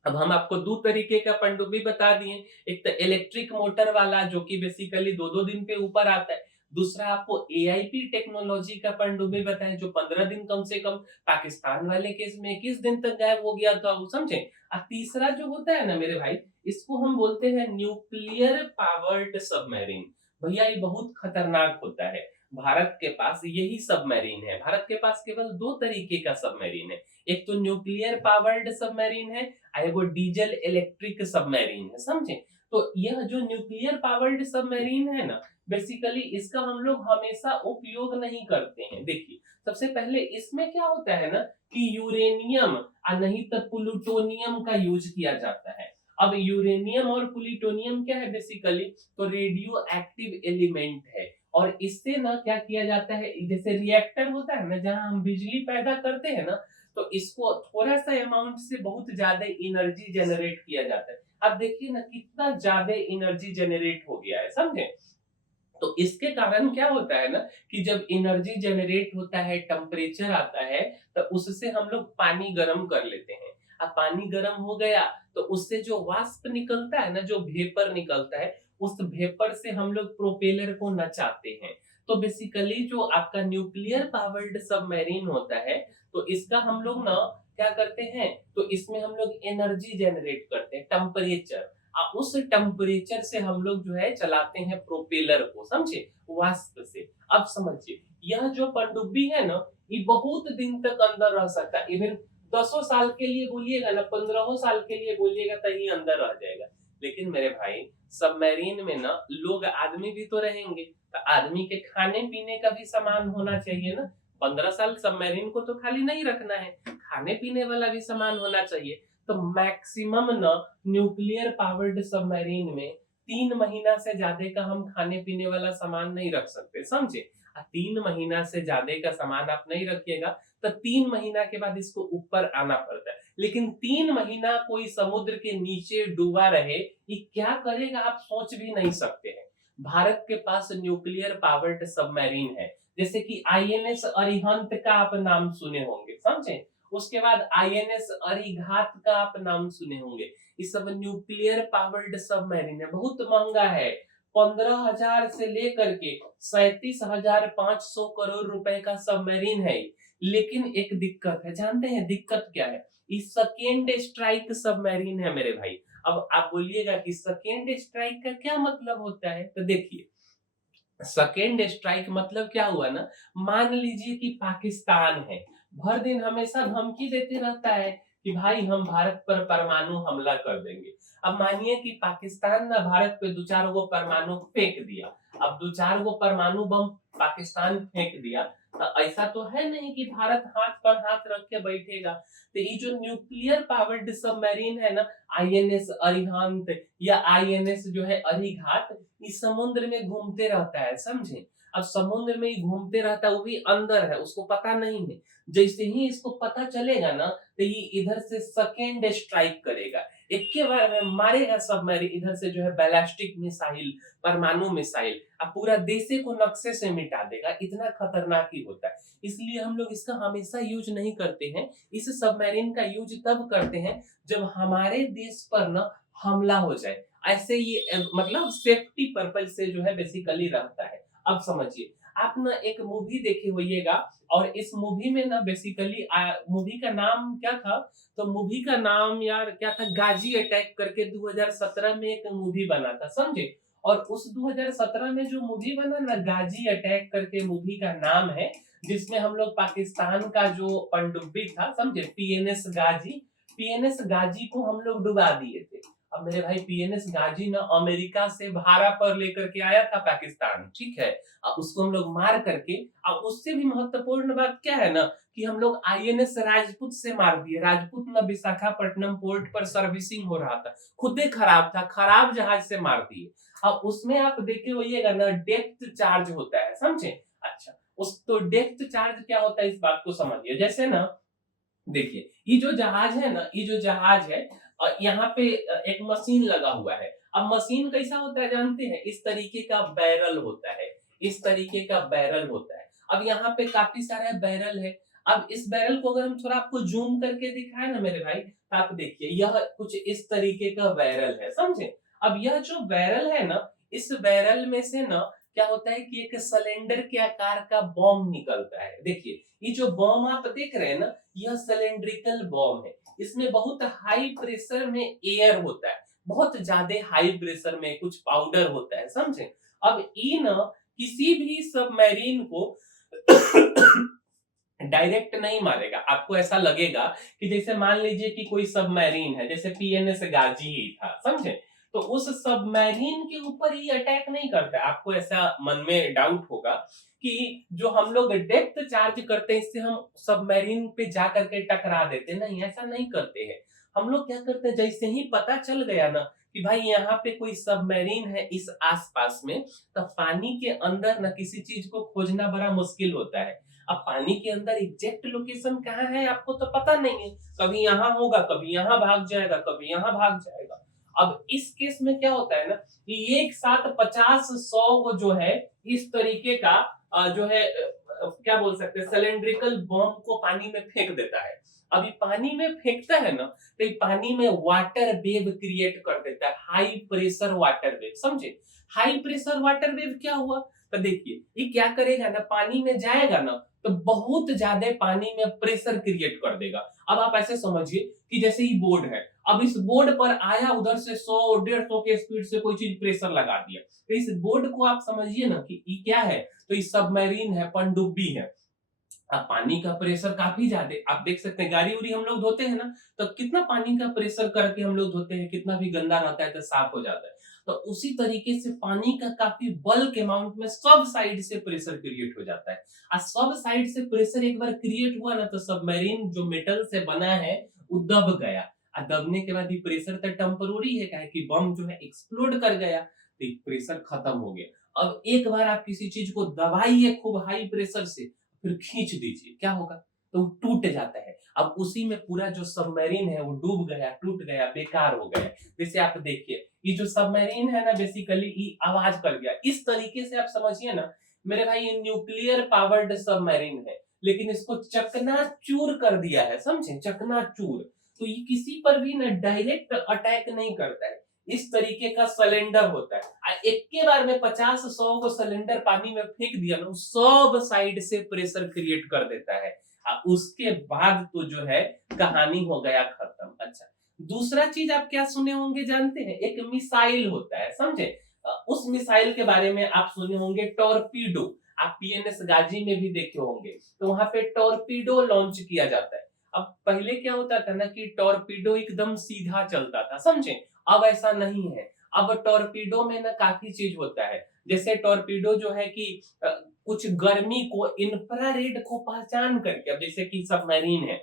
अब हम आपको दो तरीके का पनडुब्बी बता दिए। एक तो इलेक्ट्रिक मोटर वाला, जो कि बेसिकली 2-2 दिन पे ऊपर आता है। दूसरा आपको एआईपी टेक्नोलॉजी का पनडुब्बी बताएं, जो 15 दिन कम से कम। पाकिस्तान वाले केस में 21 दिन तक गायब हो गया था, वो समझे? और तीसरा जो होता है ना मेरे भाई, इसको हम बोलते हैं न्यूक्लियर पावर्ड सबमरीन। भैया ये बहुत खतरनाक होता है। भारत के पास यही सबमरीन है। भारत के पास केवल दो तरीके का सबमरीन है। एक तो न्यूक्लियर पावर्ड सबमरीन है, एगो डीजल इलेक्ट्रिक सबमरीन है, समझे? तो यह जो न्यूक्लियर पावर्ड सबमरीन है ना, बेसिकली इसका हम लोग हमेशा उपयोग नहीं करते हैं। देखिए, सबसे पहले इसमें क्या होता है ना कि यूरेनियम और नहीं तो प्लूटोनियम का यूज किया जाता है। अब यूरेनियम और प्लूटोनियम क्या है बेसिकली, तो रेडियो एक्टिव एलिमेंट है। और इससे ना क्या किया जाता है, जैसे रिएक्टर होता है ना, जहां हम बिजली पैदा करते हैं ना, तो इसको थोड़ा सा अमाउंट से बहुत ज्यादा एनर्जी जनरेट किया जाता है। अब देखिए ना कितना ज्यादा एनर्जी जनरेट हो गया है, समझे? तो इसके कारण क्या होता है ना कि जब एनर्जी जनरेट होता है, टेम्परेचर आता है, तो उससे हम लोग पानी गर्म कर लेते हैं। अब पानी गर्म हो गया तो उससे जो वाष्प निकलता है ना, जो वेपर निकलता है, उस वेपर से हम लोग प्रोपेलर को नचाते हैं। तो बेसिकली जो आपका न्यूक्लियर पावर्ड सबमरीन होता है, तो इसका हम लोग ना क्या करते हैं, तो इसमें हम लोग एनर्जी जनरेट करते हैं, टेम्परेचर। उस टेम्परेचर से हम लोग जो है चलाते हैं प्रोपेलर को, समझे? वाष्प से। अब समझिए, यह जो पनडुब्बी है ना, ये बहुत दिन तक अंदर रह सकता है। इवन 10 साल के लिए बोलिएगा ना, 15 साल के लिए बोलिएगा, तो ही अंदर रह जाएगा। लेकिन मेरे भाई, सबमरीन में ना लोग, आदमी भी तो रहेंगे, तो आदमी के खाने पीने का भी सामान होना चाहिए ना। 15 साल सबमरीन को तो खाली नहीं रखना है, खाने पीने वाला भी सामान होना चाहिए। तो मैक्सिमम ना न्यूक्लियर पावर्ड सबमरीन में 3 महीना से ज्यादा का हम खाने पीने वाला सामान नहीं रख सकते, समझे? 3 महीना से ज्यादा का सामान आप नहीं रखिएगा, तो 3 महीना के बाद इसको ऊपर आना पड़ता है। लेकिन 3 महीना कोई समुद्र के नीचे डूबा रहे, ये क्या करेगा आप सोच भी नहीं सकते हैं। भारत के पास न्यूक्लियर पावर्ड सबमरीन है, जैसे कि आईएनएस अरिहंत का आप नाम सुने होंगे, समझे? उसके बाद आईएनएस अरिघात का आप नाम सुने होंगे। ये सब न्यूक्लियर पावर्ड सबमरीन है, बहुत महंगा है। 15,000 से लेकर के 37,500 करोड़ रुपए का सबमरीन है। लेकिन एक दिक्कत है, जानते हैं दिक्कत क्या है? इस सेकेंड स्ट्राइक सबमरीन है मेरे भाई। अब आप बोलिएगा कि सेकेंड स्ट्राइक का क्या मतलब होता है? तो देखिए, सेकेंड स्ट्राइक मतलब क्या हुआ ना, मान लीजिए कि पाकिस्तान है, भर दिन हमेशा धमकी देते रहता है कि भाई हम भारत पर परमाणु हमला कर देंगे। अब मानिए कि पाकिस्तान ना भारत पे दो चार गो परमाणु फेंक दिया। अब दो चार गो परमाणु बम पाकिस्तान फेंक दिया, तो ऐसा तो है नहीं कि भारत हाथ पर हाथ रख के बैठेगा। तो ये जो न्यूक्लियर पावर्ड सबमरीन है ना, आईएनएस अरिहंत या आईएनएस जो है अरिघात, इस समुद्र में घूमते रहता है, समझे? अब समुद्र में ही घूमते रहता है, वो भी अंदर है, उसको पता नहीं है। जैसे ही इसको पता चलेगा ना, तो ये इधर से सेकेंड स्ट्राइक करेगा, एक के बार में मारेगा सबमरीन, इधर से जो है बैलिस्टिक मिसाइल, परमाणु मिसाइल, अब पूरा देश को नक्शे से मिटा देगा। इतना खतरनाक ही होता है, इसलिए हम लोग इसका हमेशा यूज नहीं करते हैं। इस सबमरीन का यूज तब करते हैं जब हमारे देश पर ना हमला हो जाए, ऐसे ये मतलब सेफ्टी पर्पज से जो है बेसिकली रहता है। अब समझिए, आप ना एक मूवी देखे होइएगा, और इस मूवी में ना बेसिकली मूवी का नाम क्या था? तो मूवी का नाम यार क्या था, गाजी अटैक करके 2017 में एक मूवी बना था, समझे? और उस 2017 में जो मूवी बना ना, गाजी अटैक करके मूवी का नाम है, जिसमें हम लोग पाकिस्तान का जो पनडुब्बी था, समझे, पीएनएस गाजी को हम लोग डुबा दिए थे। अब मेरे भाई पीएनएस गाजी ना अमेरिका से भाड़ा पर लेकर के आया था पाकिस्तान, ठीक है? अब उसको हम लोग मार करके, अब उससे भी महत्वपूर्ण बात क्या है ना, कि हम लोग आईएनएस राजपूत से मार दिए। राजपूत ना विशाखापट्टनम पोर्ट पर सर्विसिंग हो रहा था, खुदे खराब था, खराब जहाज से मार दिए। अब उसमें आप देखे होइएगा ना, डेप्थ चार्ज होता है, समझे? अच्छा, उस तो डेप्थ चार्ज क्या होता है, इस बात को समझिए। जैसे ना देखिए, ये जो जहाज है ना, ये जो जहाज है, यहाँ पे एक मशीन लगा हुआ है। अब मशीन कैसा होता है जानते हैं? इस तरीके का बैरल होता है, इस तरीके का बैरल होता है। अब यहाँ पे काफी सारे बैरल है। अब इस बैरल को अगर हम थोड़ा आपको जूम करके दिखाए ना मेरे भाई, तो आप देखिए, यह कुछ इस तरीके का बैरल है, समझे? अब यह जो बैरल है ना, इस बैरल में से ना क्या होता है कि एक सिलेंडर के आकार का बॉम्ब निकलता है। देखिए, ये जो बॉम्ब आप देख रहे हैं ना, यह सिलेंड्रिकल बॉम्ब है। इसमें बहुत हाई प्रेशर में एयर होता है, बहुत ज्यादा हाई प्रेशर में कुछ पाउडर होता है, समझे? अब ये ना किसी भी सबमरीन को डायरेक्ट नहीं मारेगा। आपको ऐसा लगेगा कि जैसे मान लीजिए कि कोई सबमरीन है, जैसे पीएनएस गाजी ही था, समझे? तो उस सबमरीन के ऊपर ही अटैक नहीं करता है। आपको ऐसा मन में डाउट होगा कि जो हम लोग डेप्थ चार्ज करते हैं, इससे हम सबमरीन पे जा करके टकरा देते हैं। नहीं, ऐसा नहीं करते हैं। हम लोग क्या करते हैं, जैसे ही पता चल गया ना कि भाई यहाँ पे कोई सबमरीन है इस आसपास में, तो पानी के अंदर ना किसी चीज को खोजना बड़ा मुश्किल होता है। अब पानी के अंदर एग्जैक्ट लोकेशन कहाँ है आपको तो पता नहीं है, कभी यहाँ होगा, कभी यहाँ भाग जाएगा, कभी यहाँ भाग जाएगा। अब इस केस में क्या होता है ना, कि एक साथ 50-100 को जो है इस तरीके का जो है क्या बोल सकते हैं, सिलेंड्रिकल बॉम्ब को पानी में फेंक देता है। अभी पानी में फेंकता है ना, तो ये पानी में वाटर वेव क्रिएट कर देता है, हाई प्रेशर वाटर वेव, समझे? हाई प्रेशर वाटर वेव क्या हुआ? तो देखिए, ये क्या करेगा ना, पानी में जाएगा ना, तो बहुत ज्यादा पानी में प्रेशर क्रिएट कर देगा। अब आप ऐसे समझिए कि जैसे ही बोर्ड है, अब इस बोर्ड पर आया, उधर से 100-150 के स्पीड से कोई चीज प्रेशर लगा दिया, तो इस बोर्ड को आप समझिए ना कि ये क्या है, तो ये सबमरीन है, पनडुब्बी है। अब पानी का प्रेशर काफी ज्यादा, आप देख सकते हैं गाड़ी उड़ी हम लोग धोते हैं ना, तो कितना पानी का प्रेशर करके हम लोग धोते हैं, कितना भी गंदा रहता है तो साफ हो जाता है। तो उसी तरीके से पानी का काफी बल्क अमाउंट में सब साइड से प्रेशर क्रिएट हो जाता है। और सब साइड से प्रेशर एक बार क्रिएट हुआ ना, तो सबमरीन जो मेटल से बना है वो दब गया। और दबने के बाद ये प्रेशर तो टेम्पररी है, क्या है कि बम जो है एक्सप्लोड कर गया, तो प्रेशर खत्म हो गया। अब एक बार आप किसी चीज को दबाइए खूब हाई प्रेशर से, फिर खींच दीजिए, क्या होगा? तो वो टूट जाता है। अब उसी में पूरा जो सबमरीन है वो डूब गया, टूट गया, बेकार हो गया। जैसे आप देखिए, ये जो सबमरीन है ना बेसिकली ये आवाज कर गया, इस तरीके से आप समझिए ना मेरे भाई, ये न्यूक्लियर पावर्ड सबमरीन है, लेकिन इसको चकनाचूर कर दिया है, समझे? चकनाचूर। तो ये किसी पर भी ना डायरेक्ट अटैक नहीं करता है, इस तरीके का सिलेंडर होता है। एक के बार में 50-100 को सिलेंडर पानी में फेंक दिया ना, सब साइड से प्रेशर क्रिएट कर देता है। उसके बाद तो जो है कहानी हो गया खत्म। अच्छा, दूसरा चीज आप क्या सुने होंगे जानते हैं? एक मिसाइल होता है, समझे? उस मिसाइल के बारे में आप सुने होंगे, टॉर्पीडो। आप पीएनएस गाजी में भी देखे होंगे, तो वहां पे टॉर्पीडो लॉन्च किया जाता है। अब पहले क्या होता था ना कि टॉर्पीडो एकदम सीधा चलता था, समझे? अब ऐसा नहीं है। अब टॉर्पीडो में ना काफी चीज होता है। जैसे टॉर्पीडो जो है कि कुछ गर्मी को, इंफ्रारेड को पहचान करके, अब जैसे कि सबमरीन है,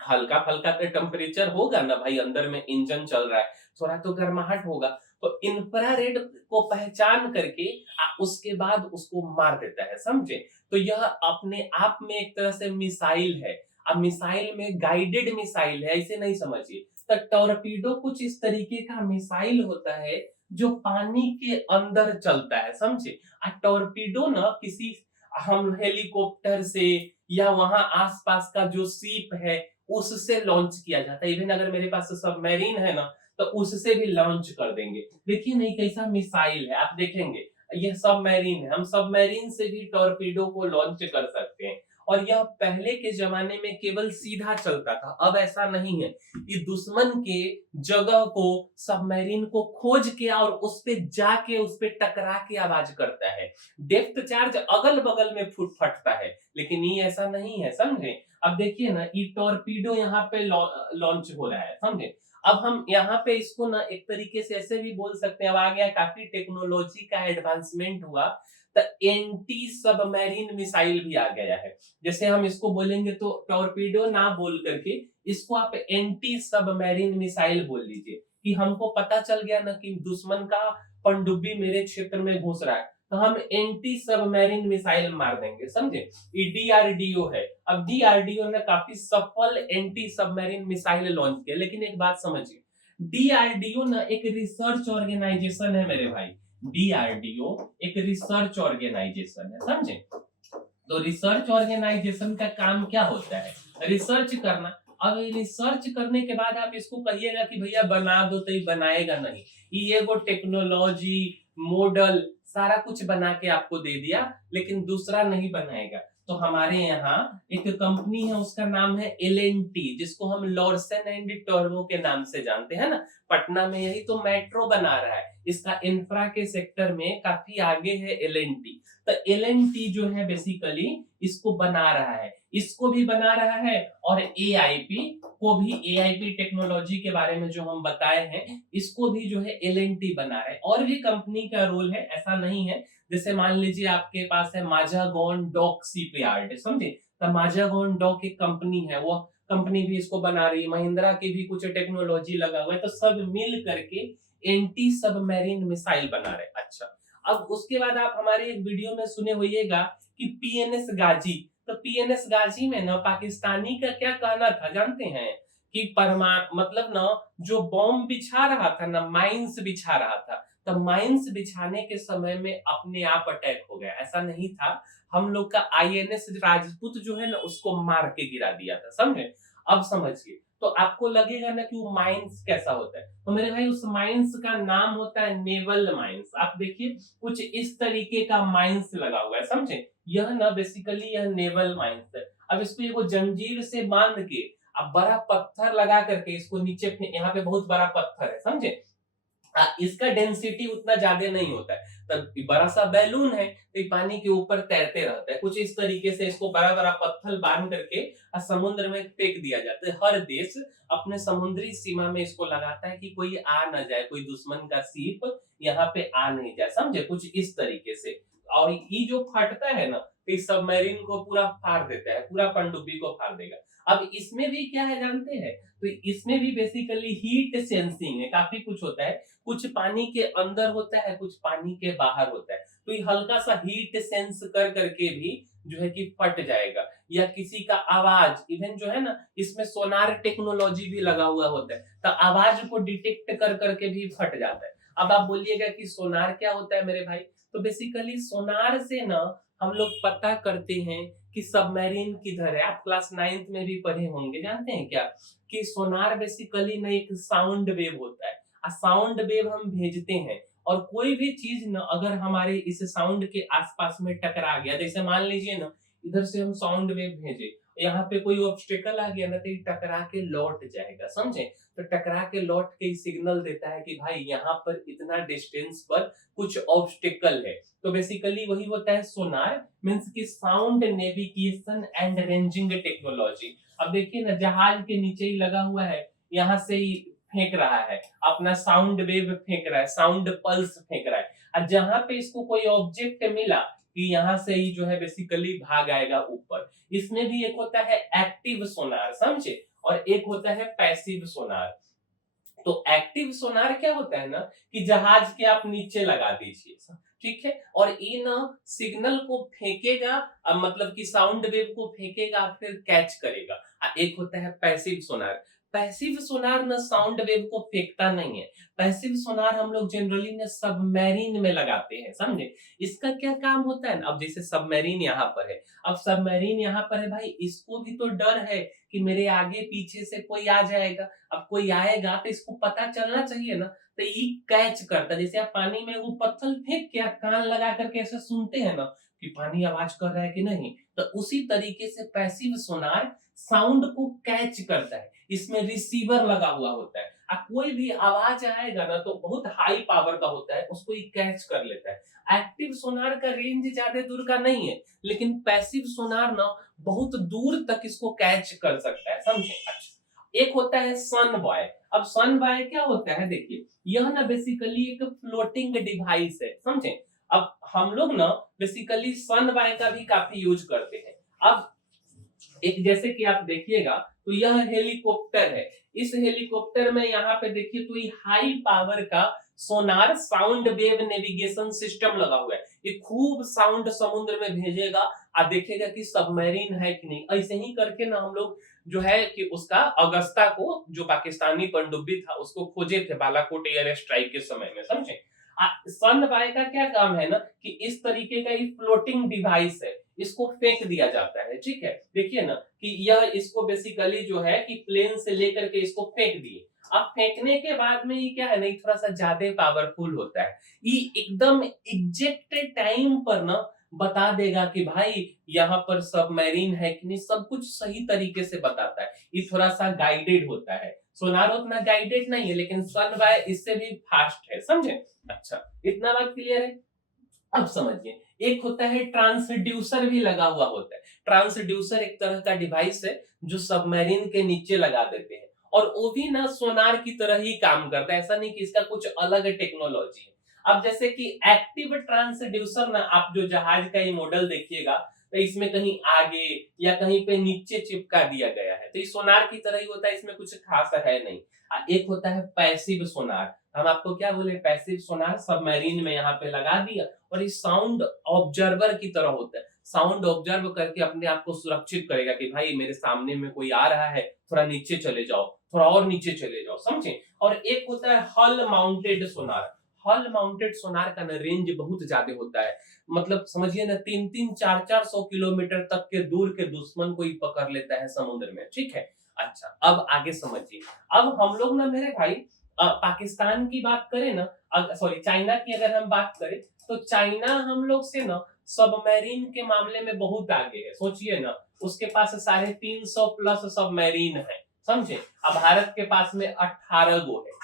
हल्का फल्का तो टेम्परेचर होगा ना भाई, अंदर में इंजन चल रहा है, थोड़ा तो गर्माहट होगा, तो इंफ्रारेड को पहचान करके उसके बाद उसको मार देता है, समझे? तो यह अपने आप में एक तरह से मिसाइल है। अब मिसाइल में गाइडेड मिसाइल है, ऐसे नहीं समझिए। तो टॉर्पीडो कुछ इस तरीके का मिसाइल होता है जो पानी के अंदर चलता है, समझे? टॉर्पीडो ना किसी, हम हेलीकॉप्टर से या वहां आसपास का जो सीप है उससे लॉन्च किया जाता है। इवन अगर मेरे पास सबमरीन है ना, तो उससे भी लॉन्च कर देंगे। देखिए नहीं कैसा मिसाइल है, आप देखेंगे ये सबमरीन है, हम सबमरीन से भी टॉर्पीडो को लॉन्च कर सकते हैं। और यह पहले के जमाने में केवल सीधा चलता था, अब ऐसा नहीं है। ये दुश्मन के जगह को, सबमरीन को खोज के और उस पे जाके उस पे टकरा के आवाज करता है। डेप्थ चार्ज अगल बगल में फुट फटता है, लेकिन ये ऐसा नहीं है, समझे? अब देखिए ना, ये टॉर्पीडो यहाँ पे लॉन्च हो रहा है, समझे? अब हम यहाँ पे इसको ना एक तरीके से ऐसे भी बोल सकते हैं, अब आ गया, काफी टेक्नोलॉजी का एडवांसमेंट हुआ, तो एंटी सबमरीन मिसाइल भी आ गया है। जैसे हम इसको बोलेंगे तो टॉर्पीडो ना बोल करके इसको आप एंटी सबमरीन मिसाइल बोल लीजिए, कि हमको पता चल गया ना कि दुश्मन का पनडुब्बी मेरे क्षेत्र में घुस रहा है, तो हम एंटी सबमरीन मिसाइल मार देंगे, समझे? ये डीआरडीओ है। अब डीआरडीओ ने काफी सफल एंटी सबमरीन मिसाइल लॉन्च किया, लेकिन एक बात समझिए, डीआरडीओ ना एक रिसर्च ऑर्गेनाइजेशन है मेरे भाई। डीआरडीओ एक रिसर्च ऑर्गेनाइजेशन है, समझे? तो रिसर्च ऑर्गेनाइजेशन का काम क्या होता है? रिसर्च करना। अब रिसर्च करने के बाद आप इसको कहिएगा कि भैया बना दो, तो ये बनाएगा नहीं। ये वो टेक्नोलॉजी, मॉडल, सारा कुछ बना के आपको दे दिया, लेकिन दूसरा नहीं बनाएगा। तो हमारे यहाँ एक कंपनी है, उसका नाम है एलएनटी, जिसको हम लॉर्सन एंड टर्बो के नाम से जानते हैं ना। पटना में यही तो मेट्रो बना रहा है, इसका इंफ्रा के सेक्टर में काफी आगे है एलएनटी। तो एलएनटी जो है बेसिकली इसको बना रहा है, इसको भी बना रहा है, और एआईपी को भी, एआईपी टेक्नोलॉजी के बारे में जो हम बताए हैं, इसको भी जो है एलएनटी बना रहा है। और भी कंपनी का रोल है, ऐसा नहीं है। जैसे मान लीजिए आपके पास है माजागॉन डॉक शिपयार्ड, समझे? तो माजागॉन डॉक एक कंपनी है, वो कंपनी भी इसको बना रही है। महिंद्रा की भी कुछ टेक्नोलॉजी लगा हुआ है, तो सब मिल करके एंटी सबमरीन मिसाइल बना रहे। अच्छा, अब उसके बाद आप हमारे एक वीडियो में सुने होइएगा कि पीएनएस गाजी, तो पीएनएस गाजी में ना पाकिस्तानी का क्या कहना था जानते हैं? कि परमाणु मतलब ना, जो बॉम्ब बिछा रहा था ना, माइंस बिछा रहा था, तो माइंस बिछाने के समय में अपने आप अटैक हो गया, ऐसा नहीं था। हम लोग का आईएनएस राजपूत जो है ना, उसको मार के गिरा दिया था, समझे? अब समझिए, तो आपको लगेगा ना कि वो माइंस कैसा होता है, तो मेरे भाई उस माइंस का नाम होता है नेवल माइंस। आप देखिए कुछ इस तरीके का माइंस लगा हुआ है, समझे? यह ना बेसिकली यह नेवल माइंस है। अब इसको एगो जंजीर से बांध के, अब बड़ा पत्थर लगा करके इसको नीचे, यहाँ पे बहुत बड़ा पत्थर है, समझे? इसका डेंसिटी उतना ज्यादा नहीं होता है, तब बड़ा सा बैलून है, तो ये पानी के ऊपर तैरते रहता है। कुछ इस तरीके से इसको बड़ा बड़ा पत्थर बांध करके समुद्र में फेंक दिया जाता है। हर देश अपने समुद्री सीमा में इसको लगाता है कि कोई आ न जाए, कोई दुश्मन का सीप यहाँ पे आ नहीं जाए, समझे? कुछ इस तरीके से। और ये जो फटता है ना, तो इस सबमरीन को पूरा फाड़ देता है, पूरा पनडुब्बी को फाड़ देगा। अब इसमें भी क्या है जानते हैं? तो इसमें भी बेसिकली हीट सेंसिंग है, काफी कुछ होता है। कुछ पानी के अंदर होता है, कुछ पानी के बाहर होता है, तो ये हल्का सा हीट सेंस कर करके भी जो है कि फट जाएगा। या किसी का आवाज, इवन जो है ना, इसमें सोनार टेक्नोलॉजी भी लगा हुआ होता है, तो आवाज को डिटेक्ट कर करके भी फट जाता है। अब आप बोलिएगा कि सोनार क्या होता है मेरे भाई? तो बेसिकली सोनार से ना हम लोग पता करते हैं कि सबमरीन किधर है। आप क्लास 9th में भी पढ़े होंगे, जानते हैं क्या? कि सोनार बेसिकली ना एक साउंड वेव होता है। साउंड वेव हम भेजते हैं और कोई भी चीज ना अगर हमारे इस साउंड के आसपास में टकरा गया, जैसे मान लीजिए ना इधर से हम साउंड वेव भेजे, यहाँ पे कोई ऑब्स्टेकल आ गया ना तो ये टकरा के लौट जाएगा, समझे। तो टकरा के लौट के सिग्नल देता है कि भाई यहाँ पर इतना डिस्टेंस पर कुछ ऑब्स्टेकल है। तो बेसिकली वही होता है सोनार, मींस की sound navigation and ranging technology. अब देखिए ना जहाज के नीचे ही लगा हुआ है, यहाँ से ही फेंक रहा है अपना साउंड वेव, फेंक रहा है साउंड पल्स फेंक रहा है, और जहां पे इसको कोई ऑब्जेक्ट मिला कि यहाँ से ही जो है बेसिकली भाग आएगा ऊपर। इसमें भी एक होता है एक्टिव सोनार, समझे, और एक होता है पैसिव सोनार। तो एक्टिव सोनार क्या होता है ना कि जहाज के आप नीचे लगा दीजिए, ठीक है, और ये ना सिग्नल को फेंकेगा, मतलब कि साउंड वेव को फेंकेगा फिर कैच करेगा। एक होता है पैसिव सोनार। पैसिव सोनार ना साउंड वेव को फेंकता नहीं है। पैसिव सोनार हम लोग जनरली ना सबमरीन में लगाते हैं, समझे। इसका क्या काम होता है ना, अब जैसे सबमरीन यहाँ पर है, अब सबमरीन यहाँ पर है भाई, इसको भी तो डर है कि मेरे आगे पीछे से कोई आ जाएगा। अब कोई आएगा तो इसको पता चलना चाहिए ना, तो ये कैच करता है। जैसे आप पानी में वो पत्थर फेंक के आप कान लगा करके ऐसे सुनते हैं ना कि पानी आवाज कर रहा है कि नहीं, तो उसी तरीके से पैसिव सोनार साउंड को कैच करता है। इसमें रिसीवर लगा हुआ होता है, कोई भी आवाज आएगा ना तो बहुत हाई पावर का होता है, उसको ये कैच कर लेता है। एक्टिव सोनार का रेंज ज्यादा दूर का नहीं है, लेकिन पैसिव सोनार ना बहुत दूर तक इसको कैच कर सकता है, समझे। अच्छा, एक होता है सन बॉय। अब सन बॉय क्या होता है, देखिए यह ना बेसिकली एक फ्लोटिंग डिवाइस है, समझे। अब हम लोग ना बेसिकली सन बॉय का भी काफी यूज करते हैं। अब एक जैसे कि आप देखिएगा तो यह हेलीकॉप्टर है, इस हेलीकॉप्टर में यहाँ पे देखिए तो ये हाई पावर का sonar sound wave navigation system लगा हुआ है। ये खूब साउंड समुद्र में भेजेगा और देखेगा कि सबमरीन है कि नहीं। ऐसे ही करके ना हम लोग जो है कि उसका अगस्ता को, जो पाकिस्तानी पनडुब्बी था, उसको खोजे थे बालाकोट एयर स्ट्राइक के समय में, समझे। सन बाय का क्या काम है ना कि इस तरीके का ये फ्लोटिंग डिवाइस है, इसको फेंक दिया जाता है, ठीक है। देखिए ना कि यह इसको बेसिकली जो है कि प्लेन से लेकर के इसको फेंक दिए। अब फेंकने के बाद में ये क्या है ना, थोड़ा सा ज्यादा पावरफुल होता है। ये एकदम एग्जैक्ट टाइम पर ना बता देगा कि भाई यहाँ पर सबमरीन है कि नहीं, सब कुछ सही तरीके से बताता है। ये थोड़ा सा गाइडेड होता है। सोनार उतना गाइडेड नहीं है, लेकिन सन बाय इससे भी फास्ट है, समझे। अच्छा, इतना बात क्लियर है। अब समझिए, एक होता है ट्रांसड्यूसर भी लगा हुआ होता है। ट्रांसड्यूसर एक तरह का डिवाइस है जो सबमरीन के नीचे लगा देते हैं, और वो भी ना सोनार की तरह ही काम करता है, ऐसा नहीं कि इसका कुछ अलग टेक्नोलॉजी है। अब जैसे कि एक्टिव ट्रांसड्यूसर ना, आप जो जहाज का ये मॉडल देखिएगा तो इसमें कहीं आगे या कहीं पे नीचे चिपका दिया गया है, तो ये सोनार की तरह ही होता है, इसमें कुछ खास है नहीं। एक होता है पैसिव सोनार। हम आपको क्या बोले, पैसिव सोनार सबमरीन में यहाँ पे लगा दिया, और ये साउंड ऑब्जर्वर की तरह होता है। साउंड ऑब्जर्व करके अपने आप को सुरक्षित करेगा कि भाई मेरे सामने में कोई आ रहा है, थोड़ा नीचे चले जाओ, थोड़ा और नीचे चले जाओ, समझे। और एक होता है हल माउंटेड सोनार। हल माउंटेड सोनार का ना रेंज बहुत ज्यादा होता है, मतलब समझिए ना 300-400 किलोमीटर तक के दूर के दुश्मन को ही पकड़ लेता है समुद्र में, ठीक है। अच्छा, अब आगे समझिए। अब हम लोग ना मेरे भाई पाकिस्तान की बात करें ना, सॉरी चाइना की अगर हम बात करें, तो चाइना हम लोग से ना सबमरीन के मामले में बहुत आगे है। सोचिए ना, उसके पास 350 प्लस सबमरीन है, समझे। अब भारत के पास में 18 गो है,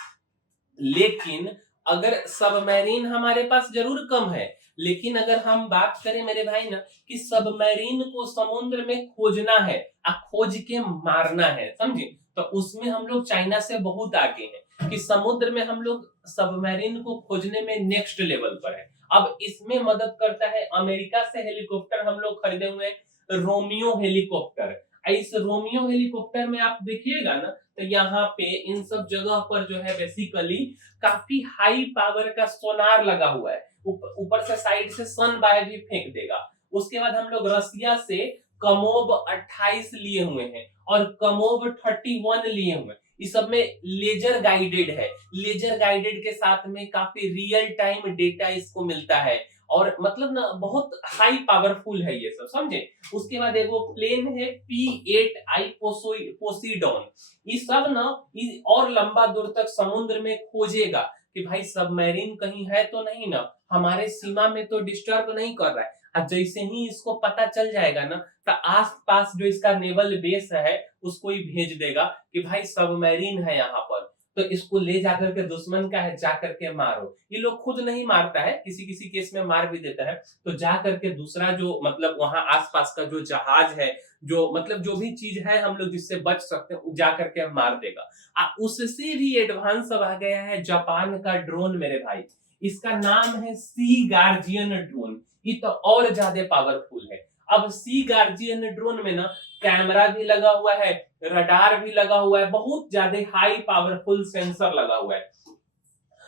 लेकिन अगर सबमरीन हमारे पास जरूर कम है, लेकिन अगर हम बात करें मेरे भाई ना कि सबमरीन को समुद्र में खोजना है, खोज के मारना है, समझे, तो उसमें हम लोग चाइना से बहुत आगे हैं कि समुद्र में हम लोग सबमरीन को खोजने में नेक्स्ट लेवल पर है। अब इसमें मदद करता है अमेरिका से हेलीकॉप्टर हम लोग खरीदे हुए हैं, रोमियो हेलीकॉप्टर। इस रोमियो हेलीकॉप्टर में आप देखिएगा ना तो यहाँ पे इन सब जगह पर जो है बेसिकली काफी हाई पावर का सोनार लगा हुआ है। ऊपर से साइड से सन बाय भी फेंक देगा। उसके बाद हम लोग रसिया से कमोब 28 लिए हुए हैं और कमोब 31 लिए हुए हैं। इस सब में लेजर गाइडेड है। लेजर गाइडेड के साथ में काफी रियल टाइम डेटा इसको मिलता है, और मतलब ना बहुत हाई पावरफुल है ये सब, समझे। उसके बाद एक वो प्लेन है P8I पोसीडॉन, ये सब ना और लंबा दूर तक समुद्र में खोजेगा कि भाई सबमरीन कहीं है तो नहीं ना, हमारे सीमा में तो डिस्टर्ब नहीं कर रहा है। और जैसे ही इसको पता चल जाएगा ना, तो आस पास जो इसका नेवल बेस है उसको ही भेज देगा कि भाई सबमरीन है यहाँ पर, तो इसको ले जाकर के दुश्मन का है जाकर के मारो। ये लोग खुद नहीं मारता है, किसी किसी केस में मार भी देता है, तो जा करके दूसरा जो मतलब वहां आसपास का जो जहाज है, जो मतलब जो भी चीज है हम लोग जिससे बच सकते हैं, जा करके मार देगा। उससे भी एडवांस अब आ गया है जापान का ड्रोन मेरे भाई, इसका नाम है सी गार्जियन ड्रोन। ये तो और ज्यादा पावरफुल है। अब सी गार्जियन ड्रोन में ना कैमरा भी लगा हुआ है, रडार भी लगा हुआ है, बहुत ज्यादा हाई पावरफुल सेंसर लगा हुआ है।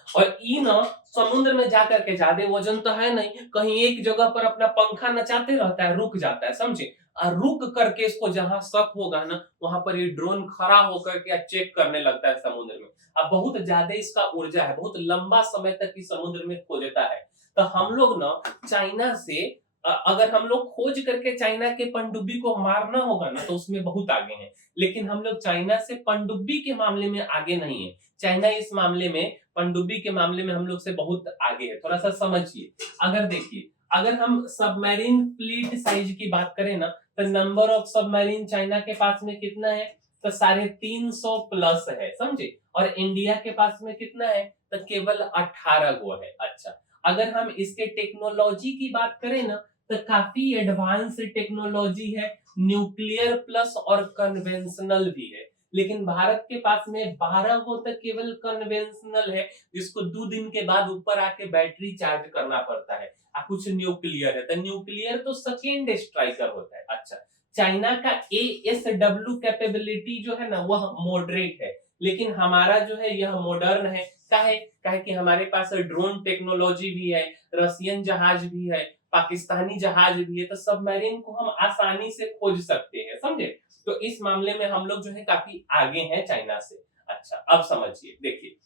और ई ना समुद्र में जाकर के ज्यादा वजन तो है नहीं, कहीं एक जगह पर अपना पंखा नचाते रहता है, रुक जाता है, समझे। और रुक करके इसको जहां शक होगा ना, वहां पर ये ड्रोन खड़ा होकर के चेक करने लगता है समुद्र में। अब बहुत ज्यादा इसका ऊर्जा है, बहुत लंबा समय तक इस समुद्र में खोजता है। तो हम लोग ना चाइना से अगर हम लोग खोज करके चाइना के पनडुब्बी को मारना होगा ना, तो उसमें बहुत आगे हैं। लेकिन हम लोग चाइना से पनडुब्बी के मामले में आगे नहीं है। चाइना इस मामले में, पनडुब्बी के मामले में हम लोग से बहुत आगे है, थोड़ा सा समझिए। अगर देखिए, अगर हम सबमरीन फ्लीट साइज की बात करें ना, तो नंबर ऑफ सबमरीन चाइना के पास में कितना है, तो 350 प्लस है, समझे। और इंडिया के पास में कितना है, तो केवल 18 गो है। अच्छा, अगर हम इसके टेक्नोलॉजी की बात करें ना, तो काफी एडवांस टेक्नोलॉजी है, न्यूक्लियर प्लस और कन्वेंशनल भी है। लेकिन भारत के पास में 12 गो तक केवल कन्वेंशनल है, जिसको 2 दिन के बाद ऊपर आके बैटरी चार्ज करना पड़ता है। कुछ न्यूक्लियर है, तो न्यूक्लियर तो सेकेंड स्ट्राइकर होता है। अच्छा, चाइना का ASW कैपेबिलिटी जो है ना, वह मॉडरेट है, लेकिन हमारा जो है यह मॉडर्न है। काहे कि हमारे पास ड्रोन टेक्नोलॉजी भी है, रशियन जहाज भी है, पाकिस्तानी जहाज भी है, तो सबमरीन को हम आसानी से खोज सकते हैं, समझे। तो इस मामले में हम लोग जो है काफी आगे हैं चाइना से। अच्छा, अब समझिए, देखिए,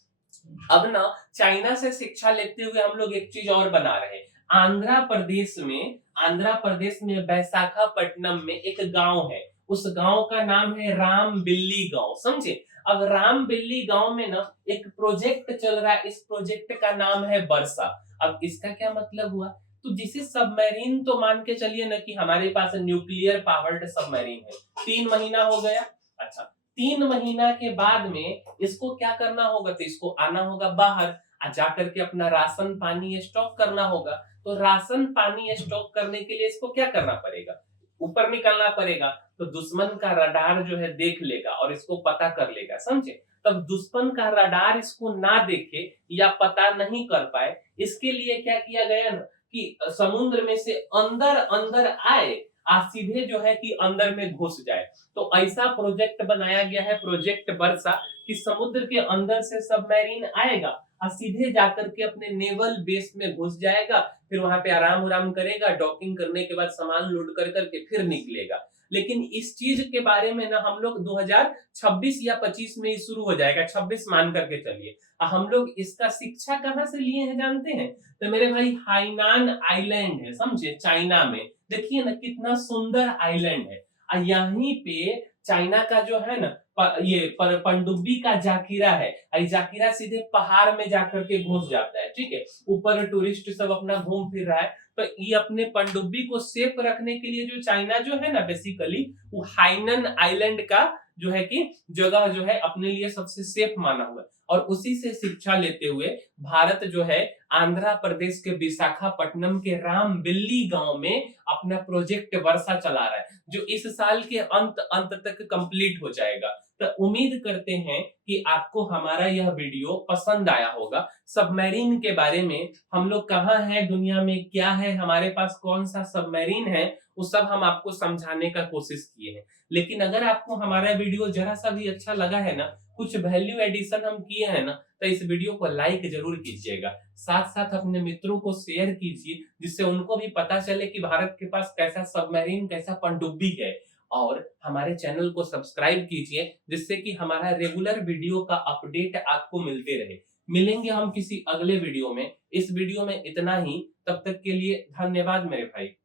अब ना चाइना से शिक्षा लेते हुए हम लोग एक चीज और बना रहे हैं। आंध्र प्रदेश में विशाखापट्टनम में एक गांव है, उस गांव का नाम है राम बिल्ली गांव, समझे। अब राम बिल्ली गांव में ना एक प्रोजेक्ट चल रहा है, इस प्रोजेक्ट का नाम है वर्षा। अब इसका क्या मतलब हुआ, तो जिसे सबमरीन तो मान के चलिए ना कि हमारे पास न्यूक्लियर पावर्ड सबमरीन है, 3 महीना हो गया। अच्छा, 3 महीना के बाद में इसको क्या करना होगा, तो इसको आना होगा बाहर, जाकर के अपना राशन पानी स्टॉक करना होगा। तो राशन पानी स्टॉक करने के लिए इसको क्या करना पड़ेगा, ऊपर निकलना पड़ेगा। तो दुश्मन का रडार जो है देख लेगा और इसको पता कर लेगा, समझे। तब दुश्मन का रडार इसको ना देखे या पता नहीं कर पाए, इसके लिए क्या किया गया ना कि समुद्र में से अंदर अंदर आए, सीधे जो है कि अंदर में घुस जाए। तो ऐसा प्रोजेक्ट बनाया गया है, प्रोजेक्ट वर्षा, कि समुद्र के अंदर से सबमरीन आएगा और सीधे जाकर के अपने नेवल बेस में घुस जाएगा, फिर वहां पे आराम आराम करेगा, डॉकिंग करने के बाद सामान लोड कर करके फिर निकलेगा। लेकिन इस चीज के बारे में ना हम लोग 2026 या 25 में ही शुरू हो जाएगा, 26 मान करके चलिए। हम लोग इसका शिक्षा कहाँ से लिए हैं जानते हैं, तो मेरे भाई हाइनान आइलैंड है, समझे, चाइना में। देखिए ना कितना सुंदर आइलैंड है, और यहीं पे चाइना का जो है ना पनडुब्बी का जाकिरा है, जाकिरा सीधे पहाड़ में जाकर के घुस जाता है, ठीक है। ऊपर टूरिस्ट सब अपना घूम फिर रहा है, तो ये अपने पनडुब्बी को सेफ रखने के लिए जो चाइना जो है ना, बेसिकली वो हाइनन आइलैंड का जो है कि जगह जो है अपने लिए सबसे सेफ माना हुआ है। और उसी से शिक्षा लेते हुए भारत जो है आंध्र प्रदेश के विशाखापट्टनम के राम बिल्ली गांव में अपना प्रोजेक्ट वर्षा चला रहा है, जो इस साल के अंत तक कंप्लीट हो जाएगा। तो उम्मीद करते हैं कि आपको हमारा यह वीडियो पसंद आया होगा। सबमरीन के बारे में, हम लोग कहाँ हैं दुनिया में, क्या है हमारे पास, कौन सा सबमरीन है, वो सब हम आपको समझाने का कोशिश किए हैं। लेकिन अगर आपको हमारा वीडियो जरा सा भी अच्छा लगा है ना, कुछ वैल्यू एडिशन हम किए हैं ना, तो इस वीडियो को लाइक जरूर कीजिएगा, साथ साथ अपने मित्रों को शेयर कीजिए, जिससे उनको भी पता चले कि भारत के पास कैसा सबमरीन, कैसा पनडुब्बी है। और हमारे चैनल को सब्सक्राइब कीजिए, जिससे कि हमारा रेगुलर वीडियो का अपडेट आपको मिलते रहे। मिलेंगे हम किसी अगले वीडियो में। इस वीडियो में इतना ही। तब तक के लिए धन्यवाद मेरे भाई।